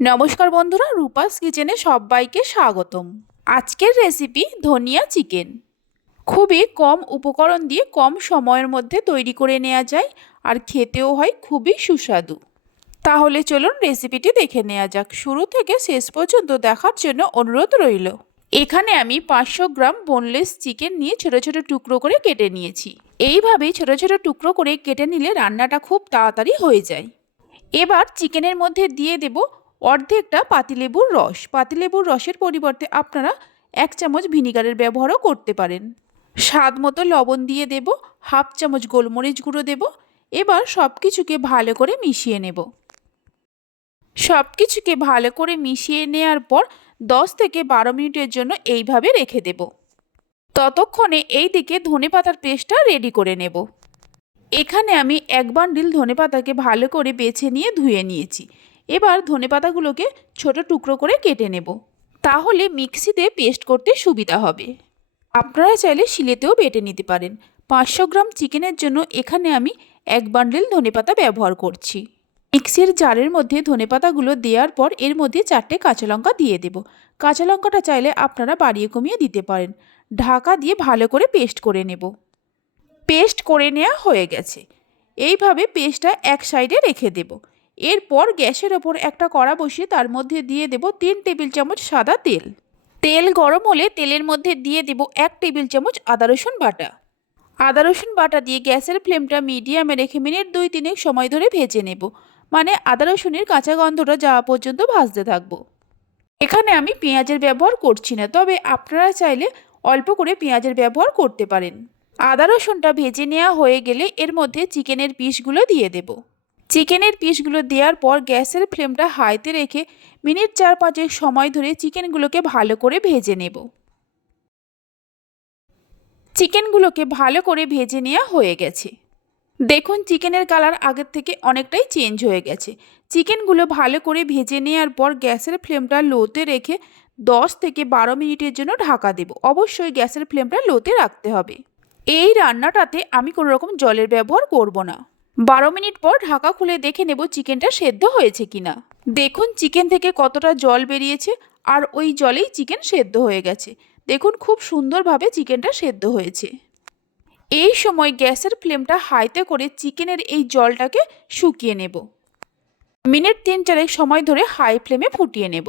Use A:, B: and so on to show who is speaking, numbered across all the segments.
A: নমস্কার বন্ধুরা, রূপাস কিচেনে সবাইকে স্বাগতম। আজকের রেসিপি ধনিয়া চিকেন খুবই কম উপকরণ দিয়ে কম সময়ের মধ্যে তৈরি করে নেওয়া যায় আর খেতেও হয় খুবই সুস্বাদু। তাহলে চলুন রেসিপিটি দেখে নেওয়া যাক। শুরু থেকে শেষ পর্যন্ত দেখার জন্য অনুরোধ রইল। এখানে আমি পাঁচশো গ্রাম বোনলেস চিকেন নিয়ে ছোট ছোট টুকরো করে কেটে নিয়েছি। এইভাবেই ছোট ছোট টুকরো করে কেটে নিলে রান্নাটা খুব তাড়াতাড়ি হয়ে যায়। এবার চিকেনের মধ্যে দিয়ে দেব অর্ধেকটা পাতিলেবুর রস। পাতিলেবুর রসের পরিবর্তে আপনারা এক চামচ ভিনিগারের ব্যবহারও করতে পারেন। স্বাদ মতো লবণ দিয়ে দেব, হাফ চামচ গোলমরিচ গুঁড়ো দেব, এবার সব কিছুকে ভালো করে মিশিয়ে নেব। সব কিছুকে ভালো করে মিশিয়ে নেওয়ার পর দশ থেকে বারো মিনিটের জন্য এইভাবে রেখে দেব। ততক্ষণে এই দিকে ধনে পাতার পেস্টটা রেডি করে নেব। এখানে আমি এক বান্ডিল ধনে পাতাকে ভালো করে বেছে নিয়ে ধুয়ে নিয়েছি। এবার ধনে পাতাগুলোকে ছোট টুকরো করে কেটে নেব। তাহলে মিক্সিতে পেস্ট করতে সুবিধা হবে। আপনারা চাইলে শিলেতেও বেটে নিতে পারেন। পাঁচশো গ্রাম চিকেনের জন্য এখানে আমি এক বান্ডেল ধনেপাতা ব্যবহার করছি। মিক্সির জারের মধ্যে ধনেপাতাগুলো দেওয়ার পর এর মধ্যে চারটে কাঁচা লঙ্কা দিয়ে দেব। কাঁচা লঙ্কাটা চাইলে আপনারা বাড়িয়ে কমিয়ে দিতে পারেন। ঢাকা দিয়ে ভালো করে পেস্ট করে নেব। পেস্ট করে নেওয়া হয়ে গেছে। এইভাবে পেস্টটা এক সাইডে রেখে দেব। এরপর গ্যাসের ওপর একটা কড়া বসিয়ে তার মধ্যে দিয়ে দেব তিন টেবিল চামচ সাদা তেল। তেল গরম হলে তেলের মধ্যে দিয়ে দেব এক টেবিল চামচ আদা, রসুন বাটা। আদা, রসুন বাটা দিয়ে গ্যাসের ফ্লেমটা মিডিয়ামে রেখে মিনিট দুই তিনেক সময় ধরে ভেজে নেব। মানে আদা, রসুনের কাঁচা গন্ধটা যাওয়া পর্যন্ত ভাজতে থাকব। এখানে আমি পেঁয়াজের ব্যবহার করছি না, তবে আপনারা চাইলে অল্প করে পেঁয়াজের ব্যবহার করতে পারেন। আদা, রসুনটা ভেজে নেওয়া হয়ে গেলে এর মধ্যে চিকেনের পিসগুলো দিয়ে দেব। চিকেনের পিসগুলো দেওয়ার পর গ্যাসের ফ্লেমটা হাইতে রেখে মিনিট চার পাঁচের সময় ধরে চিকেনগুলোকে ভালো করে ভেজে নেব। চিকেনগুলোকে ভালো করে ভেজে নেওয়া হয়ে গেছে। দেখুন, চিকেনের কালার আগের থেকে অনেকটাই চেঞ্জ হয়ে গেছে। চিকেনগুলো ভালো করে ভেজে নেওয়ার পর গ্যাসের ফ্লেমটা লোতে রেখে দশ থেকে বারো মিনিটের জন্য ঢাকা দেব। অবশ্যই গ্যাসের ফ্লেমটা লোতে রাখতে হবে। এই রান্নাটাতে আমি কোনো রকম জলের ব্যবহার করব না। বারো মিনিট পর ঢাকা খুলে দেখে নেব চিকেনটা সেদ্ধ হয়েছে কিনা। দেখুন চিকেন থেকে কতটা জল বেরিয়েছে আর ওই জলেই চিকেন সেদ্ধ হয়ে গেছে। দেখুন খুব সুন্দরভাবে চিকেনটা সেদ্ধ হয়েছে। এই সময় গ্যাসের ফ্লেমটা হাইতে করে চিকেনের এই জলটাকে শুকিয়ে নেব। মিনিট তিন চারেক সময় ধরে হাই ফ্লেমে ফুটিয়ে নেব।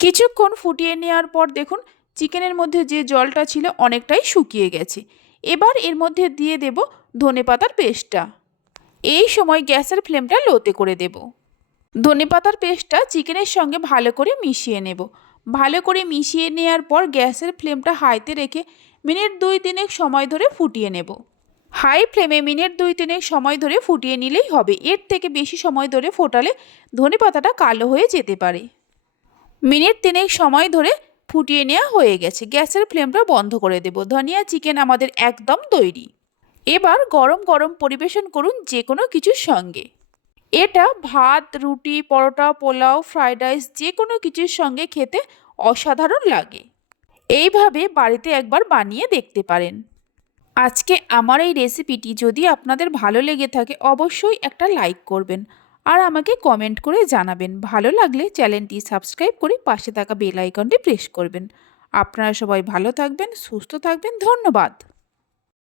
A: কিছুক্ষণ ফুটিয়ে নেওয়ার পর দেখুন চিকেনের মধ্যে যে জলটা ছিল অনেকটাই শুকিয়ে গেছে। এবার এর মধ্যে দিয়ে দেব ধনে পাতার পেস্টটা। এই সময় গ্যাসের ফ্লেমটা লোতে করে দেব। ধনে পাতার পেস্টটা চিকেনের সঙ্গে ভালো করে মিশিয়ে নেব। ভালো করে মিশিয়ে নেওয়ার পর গ্যাসের ফ্লেমটা হাইতে রেখে মিনিট দুই তিনেক সময় ধরে ফুটিয়ে নেব। হাই ফ্লেমে মিনিট দুই তিনেক সময় ধরে ফুটিয়ে নিলেই হবে। এর থেকে বেশি সময় ধরে ফোটালে ধনে পাতাটা কালো হয়ে যেতে পারে। মিনিট তিনেক সময় ধরে ফুটিয়ে নেওয়া হয়ে গেছে। গ্যাসের ফ্লেমটা বন্ধ করে দেব। ধনিয়া, চিকেন আমাদের একদম তৈরি। এবার গরম গরম পরিবেশন করুন যে কোনো কিছুর সঙ্গে। এটা ভাত, রুটি, পরোটা, পোলাও, ফ্রাইড রাইস যে কোনো কিছুর সঙ্গে খেতে অসাধারণ লাগে। এইভাবে বাড়িতে একবার বানিয়ে দেখতে পারেন। আজকে আমার এই রেসিপিটি যদি আপনাদের ভালো লেগে থাকে, অবশ্যই একটা লাইক করবেন। আর আমাকে কমেন্ট করে জানাবেন। ভালো লাগলে চ্যানেলটি সাবস্ক্রাইব করে পাশে থাকা বেল আইকনটি প্রেস করবেন। আপনারা সবাই ভালো থাকবেন, সুস্থ থাকবেন, ধন্যবাদ।